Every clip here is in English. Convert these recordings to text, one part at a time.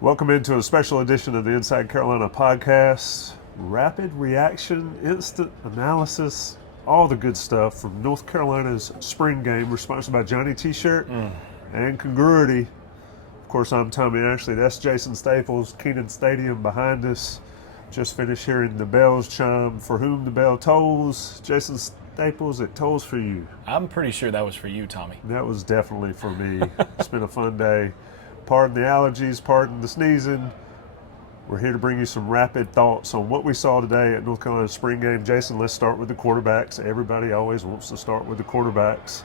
Welcome into a special edition of the Inside Carolina podcast. Rapid reaction, instant analysis, all the good stuff from North Carolina's spring game. We're sponsored by Johnny T-Shirt and Congruity. Of course, I'm Tommy Ashley. That's Jason Staples. Kenan Stadium behind us. Just finished hearing the bells chime. For whom the bell tolls, Jason Staples, it tolls for you. I'm pretty sure that was for you, Tommy. That was definitely for me. It's been a fun day. Pardon the allergies, pardon the sneezing. We're here to bring you some rapid thoughts on what we saw today at North Carolina's spring game. Jason, let's start with the quarterbacks. Everybody always wants to start with the quarterbacks.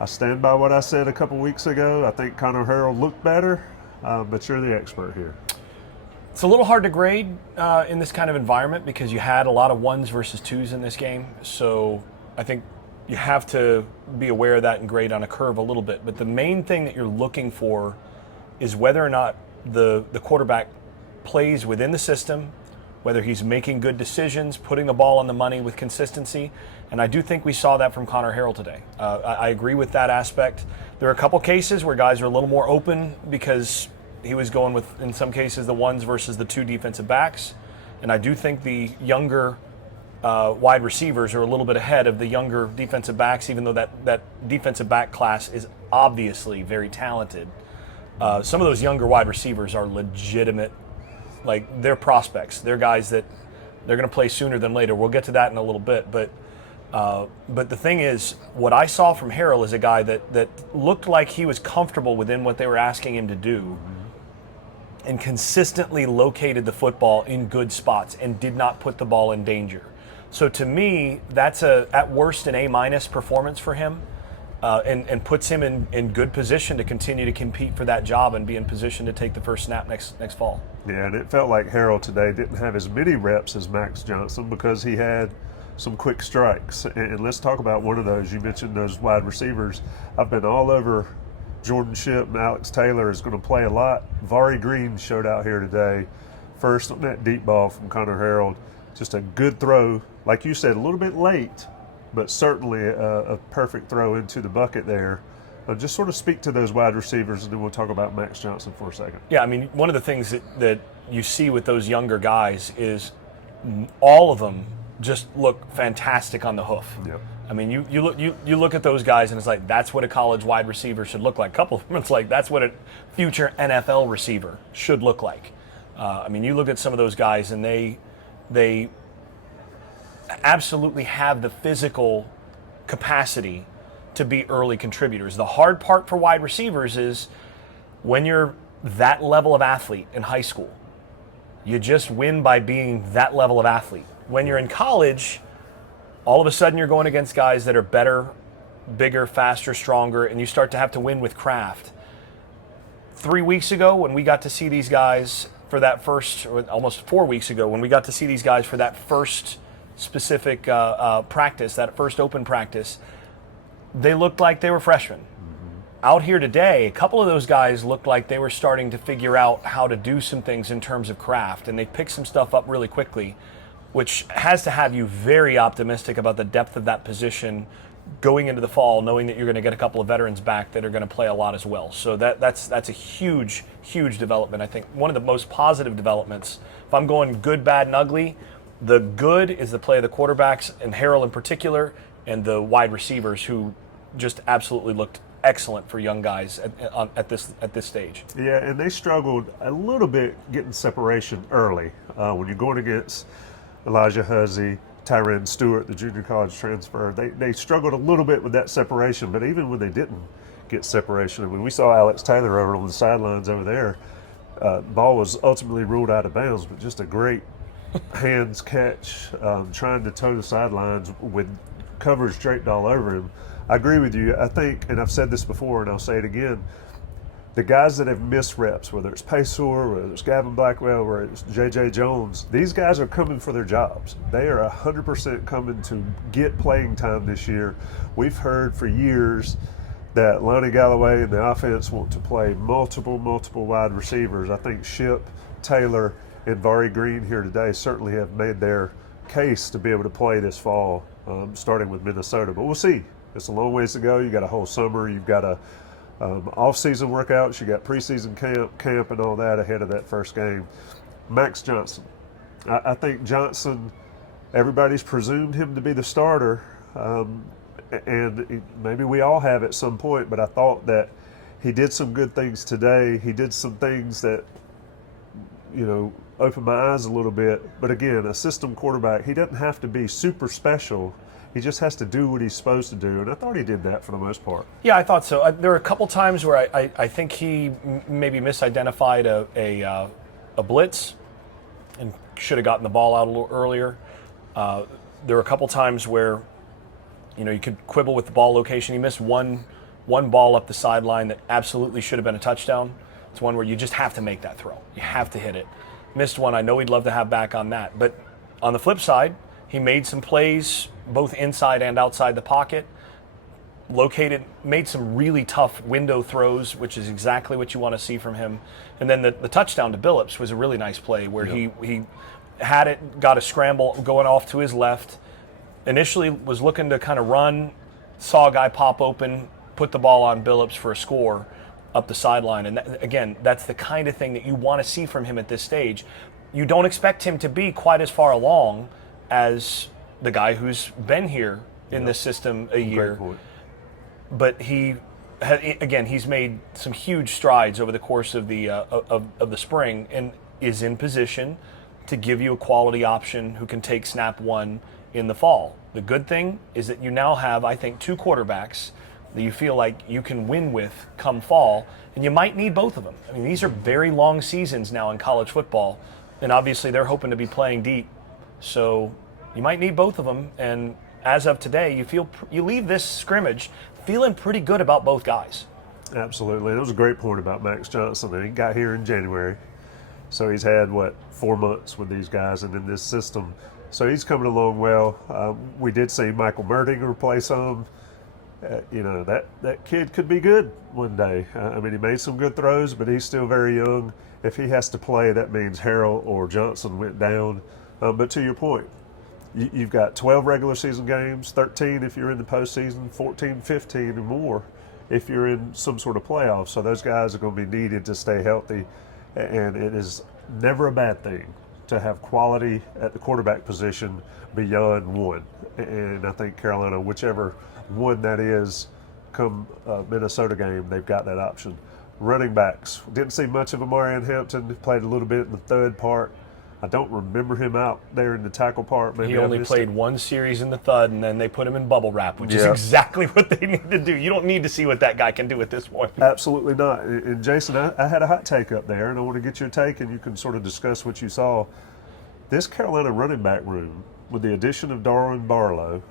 I stand by what I said a couple weeks ago. I think Harrell looked better, but you're the expert here. It's a little hard to grade in this kind of environment because you had a lot of ones versus twos in this game. So I think you have to be aware of that and grade on a curve a little bit. But the main thing that you're looking for is whether or not the quarterback plays within the system, whether he's making good decisions, putting the ball on the money with consistency. And I do think we saw that from Harrell today. I agree with that aspect. There are a couple cases where guys are a little more open because he was going with, in some cases, the ones versus the two defensive backs. And I do think the younger wide receivers are a little bit ahead of the younger defensive backs, even though that defensive back class is obviously very talented. Some of those younger wide receivers are legitimate, like they're prospects. They're guys that they're going to play sooner than later. We'll get to that in a little bit. But the thing is, what I saw from Harrell is a guy that looked like he was comfortable within what they were asking him to do and consistently located the football in good spots and did not put the ball in danger. So to me, that's at worst an A- performance for him. And puts him in good position to continue to compete for that job and be in position to take the first snap next fall. Yeah, and it felt like Harrell today didn't have as many reps as Max Johnson because he had some quick strikes. And let's talk about one of those. You mentioned those wide receivers. I've been all over Jordan Shipp and Alex Taylor is going to play a lot. Vari Green showed out here today. First on that deep ball from Harrell. Just a good throw. Like you said, a little bit late, but certainly a perfect throw into the bucket there. Just sort of speak to those wide receivers, and then we'll talk about Max Johnson for a second. Yeah, I mean, one of the things that you see with those younger guys is all of them just look fantastic on the hoof. Yep. I mean, you look at those guys, and it's like that's what a college wide receiver should look like. A couple of them, it's like that's what a future NFL receiver should look like. I mean, you look at some of those guys, and they absolutely have the physical capacity to be early contributors. The hard part for wide receivers is when you're that level of athlete in high school, you just win by being that level of athlete. When you're in college, all of a sudden you're going against guys that are better, bigger, faster, stronger, and you start to have to win with craft. 3 weeks ago when we got to see these guys for that first, or almost 4 weeks ago when we got to see these guys for that first specific practice, that first open practice, they looked like they were freshmen. Out here today, a couple of those guys looked like they were starting to figure out how to do some things in terms of craft, and they picked some stuff up really quickly, which has to have you very optimistic about the depth of that position going into the fall, knowing that you're going to get a couple of veterans back that are going to play a lot as well. So that's a huge development. I think one of the most positive developments, if I'm going good, bad, and ugly, the good is the play of the quarterbacks, and Harrell in particular, and the wide receivers who just absolutely looked excellent for young guys at this stage. Yeah, and they struggled a little bit getting separation early. When you're going against Elijah Huzzy, Tyron Stewart, the junior college transfer, they struggled a little bit with that separation, but even when they didn't get separation, I mean, we saw Alex Taylor over on the sidelines over there. Ball was ultimately ruled out of bounds, but just a great hands catch, trying to toe the sidelines with coverage draped all over him. I agree with you. I think, and I've said this before and I'll say it again, the guys that have missed reps, whether it's Paysor, whether it's Gavin Blackwell, whether it's J.J. Jones, these guys are coming for their jobs. They are 100% coming to get playing time this year. We've heard for years that Lonnie Galloway and the offense want to play multiple wide receivers. I think Shipp, Taylor, and Vari Green here today certainly have made their case to be able to play this fall, starting with Minnesota. But we'll see. It's a long ways to go. You got a whole summer. You've got a Off-season workouts, you got preseason camp and all that ahead of that first game. Max Johnson. I think Johnson, everybody's presumed him to be the starter, and maybe we all have at some point, but I thought that he did some good things today. He did some things that, opened my eyes a little bit. But again, a system quarterback, he doesn't have to be super special. He just has to do what he's supposed to do, and I thought he did that for the most part. Yeah, I thought so. There were a couple times where I think he maybe misidentified a blitz and should have gotten the ball out a little earlier. There were a couple times where, you could quibble with the ball location. He missed one ball up the sideline that absolutely should have been a touchdown. It's one where you just have to make that throw. You have to hit it. Missed one. I know he'd love to have back on that. But on the flip side, he made some plays both inside and outside the pocket. Made some really tough window throws, which is exactly what you want to see from him. And then the touchdown to Billups was a really nice play where he had it, got a scramble going off to his left. Initially was looking to kind of run, saw a guy pop open, put the ball on Billups for a score up the sideline. And again, that's the kind of thing that you want to see from him at this stage. You don't expect him to be quite as far along as the guy who's been here in this system a year. Great point. But he's made some huge strides over the course of the spring and is in position to give you a quality option who can take snap one in the fall. The good thing is that you now have, I think, two quarterbacks that you feel like you can win with come fall, and you might need both of them. I mean, these are very long seasons now in college football, and obviously they're hoping to be playing deep. So you might need both of them, and as of today, you leave this scrimmage feeling pretty good about both guys. Absolutely. It was a great point about Max Johnson. And he got here in January, so he's had, 4 months with these guys and in this system. So he's coming along well. We did see Michael Merdinger play some. That kid could be good one day. He made some good throws, but he's still very young. If he has to play, that means Harrell or Johnson went down. But to your point, you've got 12 regular season games, 13 if you're in the postseason, 14, 15 or more if you're in some sort of playoff. So those guys are going to be needed to stay healthy, and it is never a bad thing to have quality at the quarterback position beyond one. And I think Carolina, whichever one that is, come Minnesota game, they've got that option. Running backs, didn't see much of Amarian Hampton. Played a little bit in the third part. I don't remember him out there in the tackle part. Maybe he only played one series in the thud, and then they put him in bubble wrap, which is exactly what they need to do. You don't need to see what that guy can do at this point. Absolutely not. And Jason, I had a hot take up there, and I want to get your take, and you can sort of discuss what you saw. This Carolina running back room, with the addition of Darwin Barlow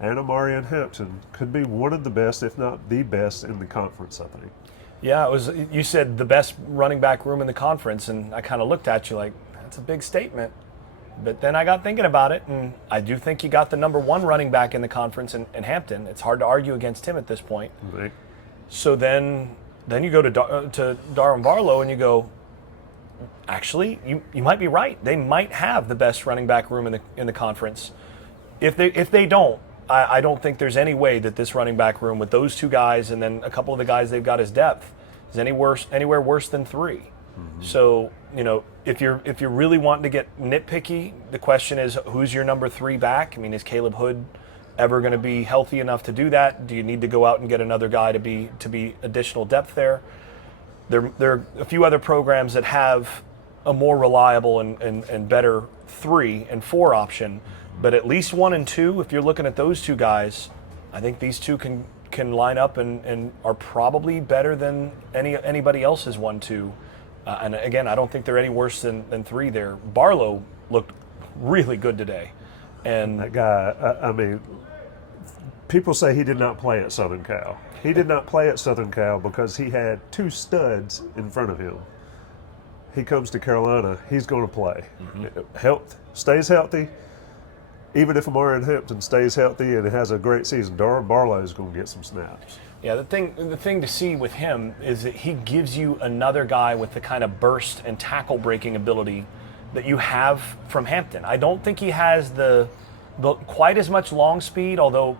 and Amarian Hampton, could be one of the best, if not the best, in the conference, I think. Yeah, it was. You said the best running back room in the conference, and I kind of looked at you like, that's a big statement. But then I got thinking about it, and I do think you got the number one running back in the conference in Hampton. It's hard to argue against him at this point. Right. So then you go to Darwin Barlow, and you go, actually, you might be right. They might have the best running back room in the conference. If they don't, I don't think there's any way that this running back room with those two guys and then a couple of the guys they've got as depth is anywhere worse than three. Mm-hmm. So, if you're really wanting to get nitpicky, the question is, who's your number three back? I mean, is Caleb Hood ever going to be healthy enough to do that? Do you need to go out and get another guy to be additional depth there? There are a few other programs that have a more reliable and better 3 and 4 option, but at least 1 and 2, if you're looking at those two guys, I think these two can line up and are probably better than anybody else's 1-2. And again, I don't think they're any worse than 3 there. Barlow looked really good today. And that guy, people say he did not play at Southern Cal. He did not play at Southern Cal because he had 2 studs in front of him. He comes to Carolina, he's going to play. Mm-hmm. Stays healthy. Even if Amarian Hampton stays healthy and has a great season, Darwin Barlow is going to get some snaps. Yeah, the thing to see with him is that he gives you another guy with the kind of burst and tackle breaking ability that you have from Hampton. I don't think he has the quite as much long speed, although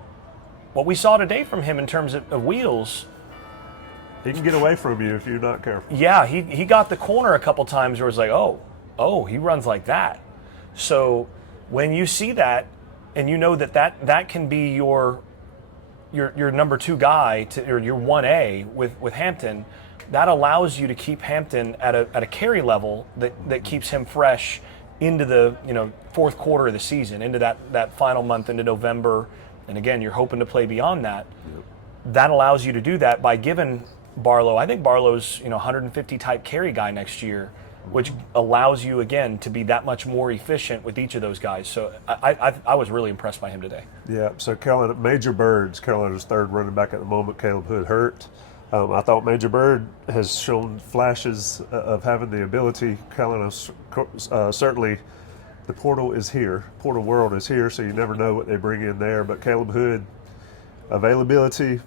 what we saw today from him in terms of wheels, He can get away from you if you're not careful. Yeah, he got the corner a couple times where it's like, oh, he runs like that. So when you see that, and you know that can be your number 2 guy or your 1A with Hampton, that allows you to keep Hampton at a carry level that keeps him fresh into the fourth quarter of the season, into that final month into November, and again you're hoping to play beyond that. Yep. That allows you to do that by giving Barlow. I think Barlow's 150 type carry guy next year, which allows you again to be that much more efficient with each of those guys. So I was really impressed by him today. Yeah. So Carolina, Major Bird's Carolina's third running back at the moment. Caleb Hood hurt. I thought Major Bird has shown flashes of having the ability. Carolina, certainly the portal is here. Portal world is here, so you never know what they bring in there. But Caleb Hood, availability,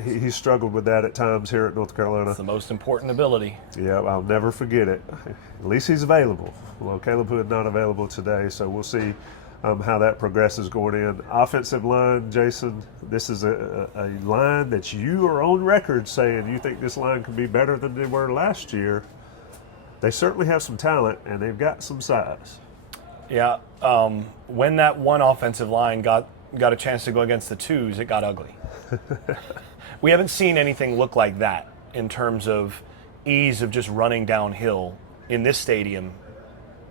he struggled with that at times here at North Carolina. It's the most important ability. Yeah, I'll never forget it. At least he's available. Well, Caleb Hood not available today, so we'll see how that progresses going in. Offensive line, Jason, this is a line that you are on record saying you think this line can be better than they were last year. They certainly have some talent, and they've got some size. Yeah, when that one offensive line got a chance to go against the twos, it got ugly. We haven't seen anything look like that in terms of ease of just running downhill in this stadium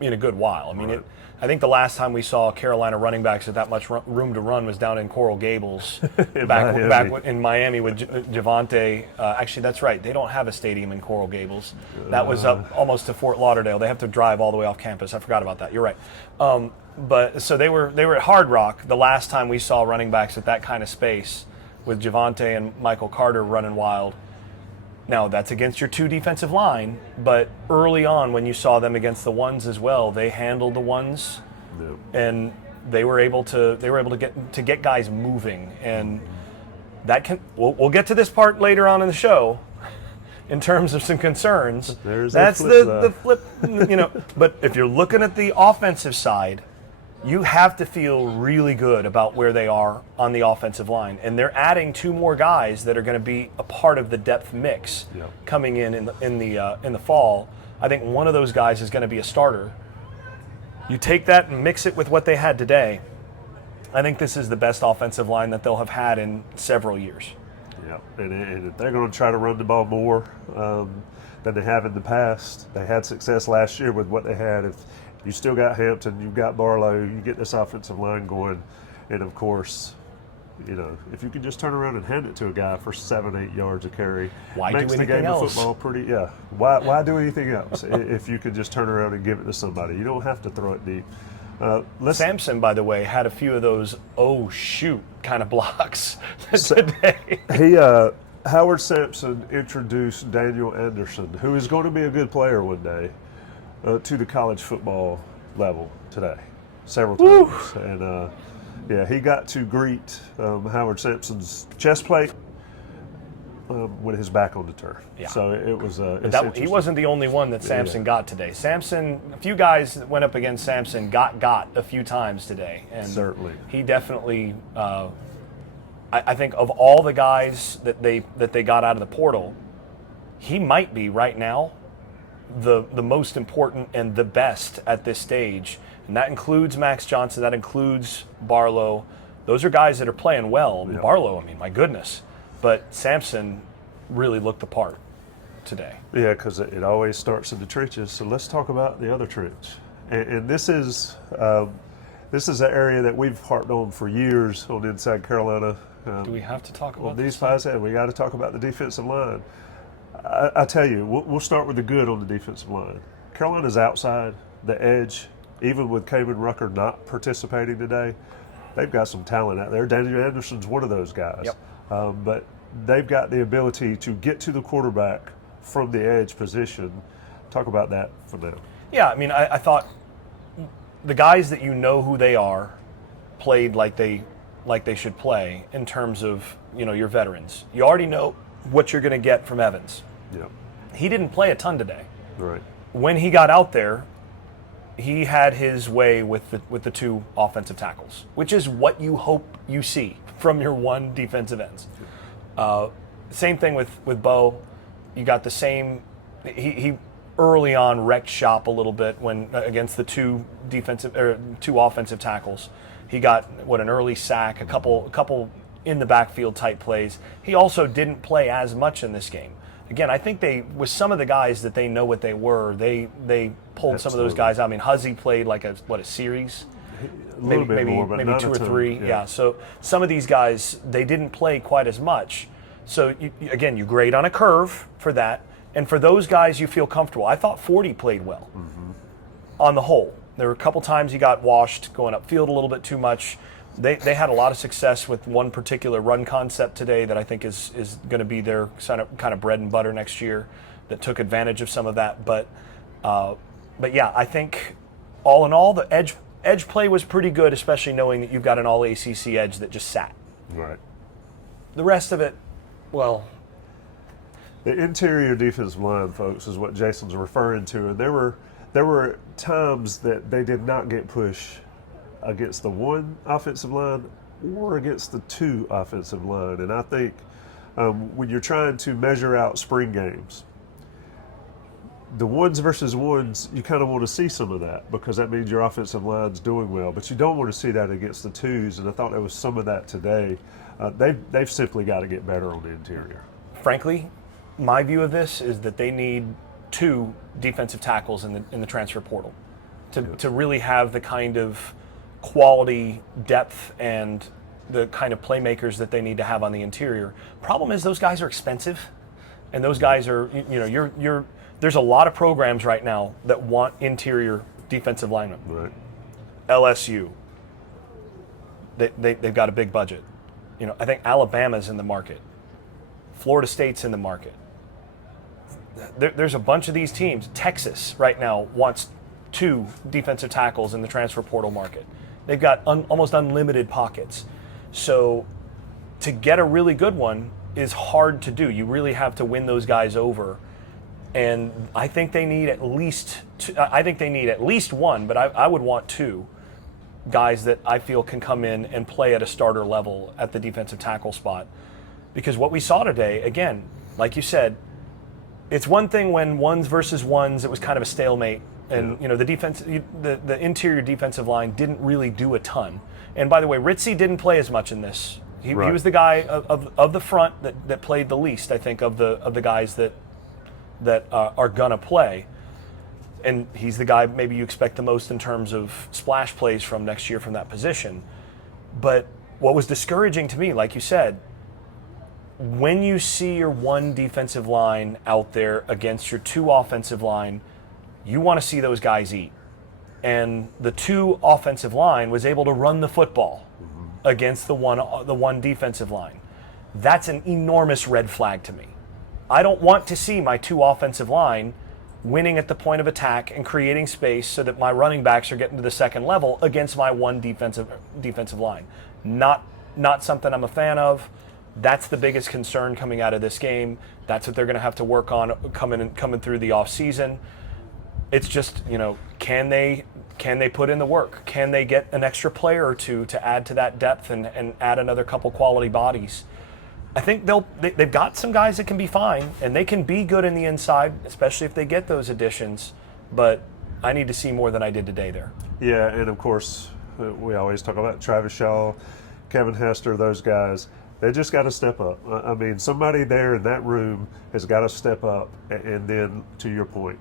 in a good while. I mean, Right. I think the last time we saw Carolina running backs with that much room to run was down in Coral Gables back in Miami with Javonte. Actually, that's right. They don't have a stadium in Coral Gables. That was up almost to Fort Lauderdale. They have to drive all the way off campus. I forgot about that. You're right. But so they were at Hard Rock the last time we saw running backs at that kind of space with Javonte and Michael Carter running wild. Now, that's against your 2 defensive line, but early on when you saw them against the ones as well, they handled the ones, and they were able to get guys moving, and that can we'll get to this part later on in the show in terms of some concerns. That's the flip, But if you're looking at the offensive side, you have to feel really good about where they are on the offensive line. And they're adding 2 more guys that are going to be a part of the depth mix coming in the fall. I think one of those guys is going to be a starter. You take that and mix it with what they had today. I think this is the best offensive line that they'll have had in several years. Yeah, and if they're going to try to run the ball more than they have in the past, they had success last year with what they had. If you still got Hampton, you've got Barlow, you get this offensive line going, and of course, if you can just turn around and hand it to a guy for 7-8 yards a carry, why makes do the anything game else? of football pretty. Yeah, why do anything else if you can just turn around and give it to somebody? You don't have to throw it deep. Sampson, by the way, had a few of those oh shoot kind of blocks today. Howard Sampson introduced Daniel Anderson, who is going to be a good player one day, to the college football level today, several times. And he got to greet Howard Sampson's chest plate with his back on the turf. Yeah. So it was. He wasn't the only one that Sampson got today. Sampson, a few guys that went up against Sampson got a few times today, and certainly he definitely. I think of all the guys that they got out of the portal, he might be right now the most important and the best at this stage, and that includes Max Johnson, that includes Barlow. Those are guys that are playing well. Yep. Barlow, I mean, my goodness, but Sampson really looked the part today. Yeah, because it always starts in the trenches. So let's talk about the other trench, and this is an area that we've harped on for years on Inside Carolina. Do we have to talk about these guys? We got to talk about the defensive line. I tell you, we'll start with the good on the defensive line. Carolina's outside, the edge, even with Kamen Rucker not participating today, they've got some talent out there. Daniel Anderson's one of those guys. Yep. But they've got the ability to get to the quarterback from the edge position. Talk about that for them. Yeah, I mean, I thought the guys that you know who they are played like they should play in terms of, your veterans. You already know what you're going to get from Evans. Yeah. He didn't play a ton today. Right. When he got out there, he had his way with the 2 offensive tackles, which is what you hope you see from your 1 defensive ends. same thing with Bo. You got the same. He early on wrecked shop a little bit when against the two offensive tackles. He got an early sack, a couple in the backfield type plays. He also didn't play as much in this game. Again, I think with some of the guys that they know what they were, they pulled some of those guys out. I mean, Huzzy played like a series, maybe more, but maybe not 2 a or ton. 3. Yeah. So some of these guys, they didn't play quite as much. So again, you grade on a curve for that, and for those guys, you feel comfortable. I thought 40 played well on the whole. There were a couple times he got washed going upfield a little bit too much. They had a lot of success with one particular run concept today that I think is going to be their kind of bread and butter next year, that took advantage of some of that. But yeah, I think all in all, the edge play was pretty good, especially knowing that you've got an all-ACC edge that just sat. Right. The rest of it, well, the interior defensive line, folks, is what Jason's referring to, and there were times that they did not get push against the one offensive line or against the two offensive line. And I think when you're trying to measure out spring games, the ones versus ones, you kind of want to see some of that because that means your offensive line's doing well. But you don't want to see that against the twos, and I thought there was some of that today. They've simply got to get better on the interior. Frankly, my view of this is that they need 2 defensive tackles in the transfer portal to really have the kind of quality, depth, and the kind of playmakers that they need to have on the interior. Problem is those guys are expensive, and those guys are, there's a lot of programs right now that want interior defensive linemen. Right. LSU, they've got a big budget. I think Alabama's in the market. Florida State's in the market. There's a bunch of these teams. Texas right now wants 2 defensive tackles in the transfer portal market. They've got almost unlimited pockets. So to get a really good one is hard to do. You really have to win those guys over. And I think they need at least one, but I would want 2 guys that I feel can come in and play at a starter level at the defensive tackle spot. Because what we saw today, again, like you said, it's one thing when ones versus ones, it was kind of a stalemate. And the interior defensive line didn't really do a ton. And by the way, Ritzy didn't play as much in this. He was the guy of the front that played the least, I think, of the guys that are gonna play. And he's the guy maybe you expect the most in terms of splash plays from next year from that position. But what was discouraging to me, like you said, when you see your one defensive line out there against your 2 offensive line, you want to see those guys eat. And the 2 offensive line was able to run the football against the one defensive line. That's an enormous red flag to me. I don't want to see my 2 offensive line winning at the point of attack and creating space so that my running backs are getting to the second level against my one defensive line. Not something I'm a fan of. That's the biggest concern coming out of this game. That's what they're going to have to work on coming through the offseason. It's just, can they put in the work? Can they get an extra player or 2 to add to that depth and add another couple quality bodies? I think they've got some guys that can be fine, and they can be good in the inside, especially if they get those additions. But I need to see more than I did today there. Yeah, and of course, we always talk about Travis Shaw, Kevin Hester, those guys. They just got to step up. I mean, somebody there in that room has got to step up, and then, to your point,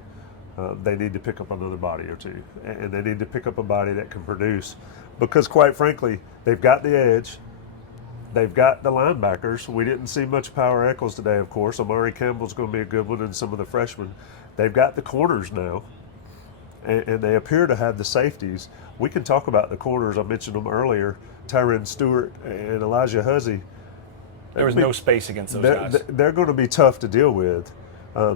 they need to pick up another body or 2, and they need to pick up a body that can produce. Because, quite frankly, they've got the edge. They've got the linebackers. We didn't see much Power Eccles today, of course. Amari Campbell's going to be a good one, and some of the freshmen. They've got the corners now, and they appear to have the safeties. We can talk about the corners. I mentioned them earlier, Tyron Stewart and Elijah Huzzy. There was no space against those guys. They're going to be tough to deal with.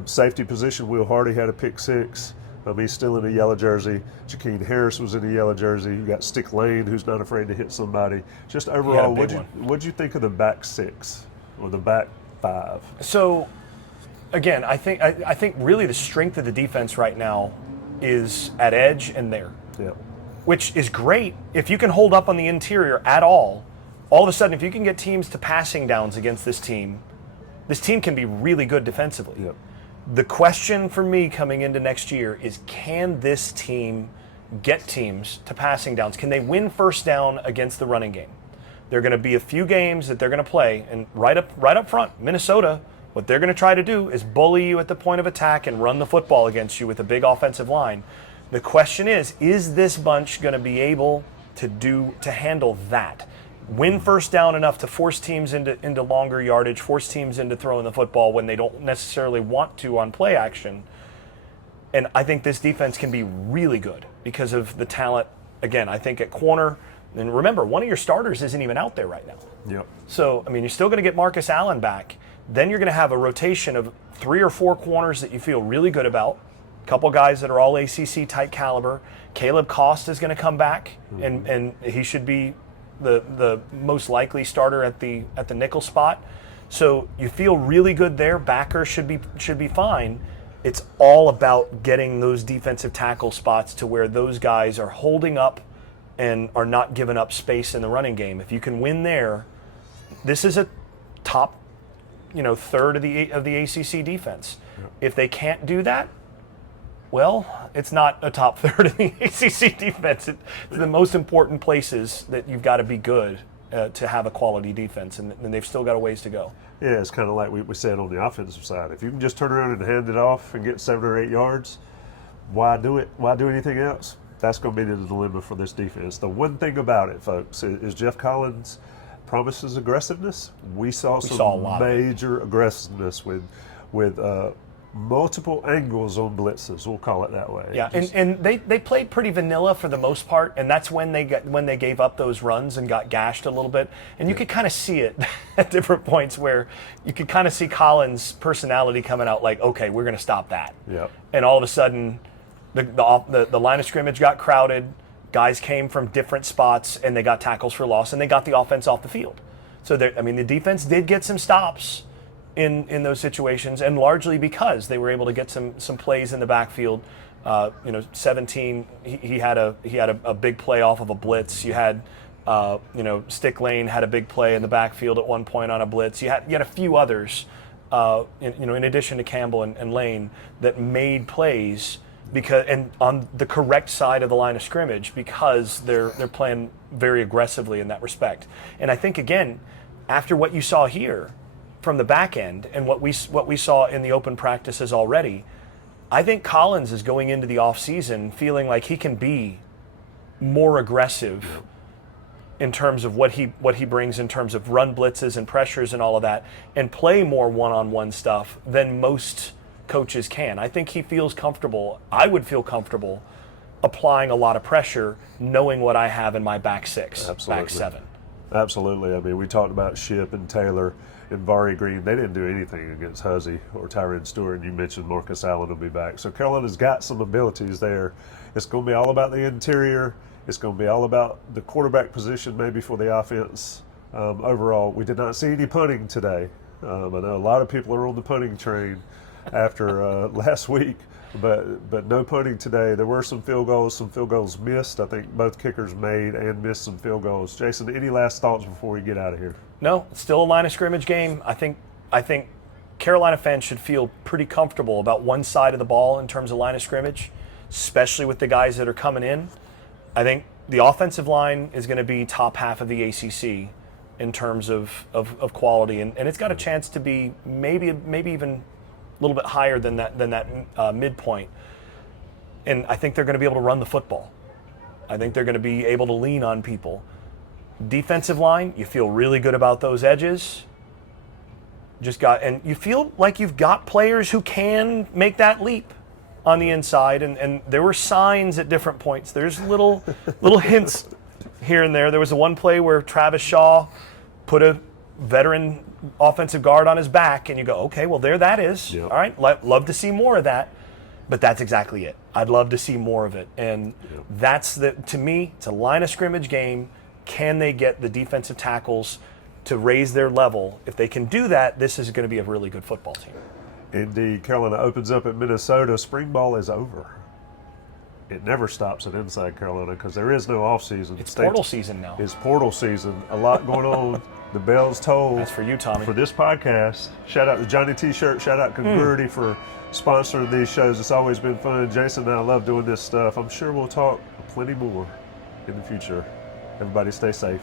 Safety position, Will Hardy had a pick 6. He's still in a yellow jersey. Jakeem Harris was in a yellow jersey. You got Stick Lane, who's not afraid to hit somebody. Just overall, what'd you think of the back 6 or the back 5? So, again, I think really the strength of the defense right now is at edge and there. Yeah. Which is great if you can hold up on the interior at all. All of a sudden, if you can get teams to passing downs against this team, this team can be really good defensively. Yep. The question for me coming into next year is, can this team get teams to passing downs? Can they win first down against the running game? There are going to be a few games that they're going to play, and right up front, Minnesota, what they're going to try to do is bully you at the point of attack and run the football against you with a big offensive line. The question is this bunch going to be able to handle that? Win first down enough to force teams into longer yardage, force teams into throwing the football when they don't necessarily want to on play action. And I think this defense can be really good because of the talent. Again, I think at corner, and remember, one of your starters isn't even out there right now. Yep. So, I mean, you're still going to get Marcus Allen back. Then you're going to have a rotation of 3 or 4 corners that you feel really good about. A couple guys that are all ACC type caliber. Caleb Cost is going to come back, and he should be the most likely starter at the nickel spot. So you feel really good there. Backer should be fine. It's all about getting those defensive tackle spots to where those guys are holding up and are not giving up space in the running game. If you can win there, this is a top, third of the ACC defense. Yep. If they can't do that, well, it's not a top third of the ACC defense. It's the most important places that you've got to be good to have a quality defense, and they've still got a ways to go. Yeah, it's kind of like we said on the offensive side. If you can just turn around and hand it off and get 7 or 8 yards, why do it? Why do anything else? That's going to be the dilemma for this defense. The one thing about it, folks, is Jeff Collins promises aggressiveness. We saw some major aggressiveness with multiple angles on blitzes. We'll call it that way. Yeah, and they played pretty vanilla for the most part, and that's when they gave up those runs and got gashed a little bit. And you could kind of see it at different points where you could kind of see Collins' personality coming out like, okay, we're going to stop that. Yeah. And all of a sudden, the line of scrimmage got crowded. Guys came from different spots, and they got tackles for loss, and they got the offense off the field. So, the defense did get some stops in those situations, and largely because they were able to get some plays in the backfield. 17, he had a big play off of a blitz. You had, Stick Lane had a big play in the backfield at one point on a blitz. You had a few others, in addition to Campbell and Lane, that made plays and on the correct side of the line of scrimmage because they're playing very aggressively in that respect. And I think, again, after what you saw here from the back end and what we saw in the open practices already, I think Collins is going into the offseason feeling like he can be more aggressive in terms of what he brings in terms of run blitzes and pressures and all of that, and play more one-on-one stuff than most coaches can. I think he feels comfortable. I would feel comfortable applying a lot of pressure, knowing what I have in my back 6, Absolutely. back 7. Absolutely. I mean, we talked about Shipp and Taylor and Vari Green. They didn't do anything against Huzzy or Tyron Stewart. And you mentioned Marcus Allen will be back. So Carolina's got some abilities there. It's going to be all about the interior. It's going to be all about the quarterback position maybe for the offense. Overall, we did not see any punting today. I know a lot of people are on the punting train after last week, but no punting today. There were some field goals missed. I think both kickers made and missed some field goals. Jason, any last thoughts before we get out of here? No, it's still a line of scrimmage game. I think Carolina fans should feel pretty comfortable about one side of the ball in terms of line of scrimmage, especially with the guys that are coming in. I think the offensive line is going to be top half of the ACC in terms of quality, and it's got a chance to be maybe even a little bit higher than that midpoint. And I think they're going to be able to run the football. I think they're going to be able to lean on people. Defensive line, you feel really good about those edges. And you feel like you've got players who can make that leap on the inside. And there were signs at different points. There's little hints here and there. There was one play where Travis Shaw put a veteran offensive guard on his back, and you go, okay, well, there that is. Yep. All right, love to see more of that. But that's exactly it. I'd love to see more of it. And that's to me, it's a line of scrimmage game. Can they get the defensive tackles to raise their level? If they can do that, this is going to be a really good football team. Indeed. Carolina opens up at Minnesota. Spring ball is over. it never stops at Inside Carolina because there is no off season. It's portal season now. It's portal season. A lot going on. The bell's tolled. That's for you, Tommy. For this podcast. Shout out to Johnny T-Shirt. Shout out Congruity for sponsoring these shows. It's always been fun. Jason and I love doing this stuff. I'm sure we'll talk plenty more in the future. Everybody stay safe.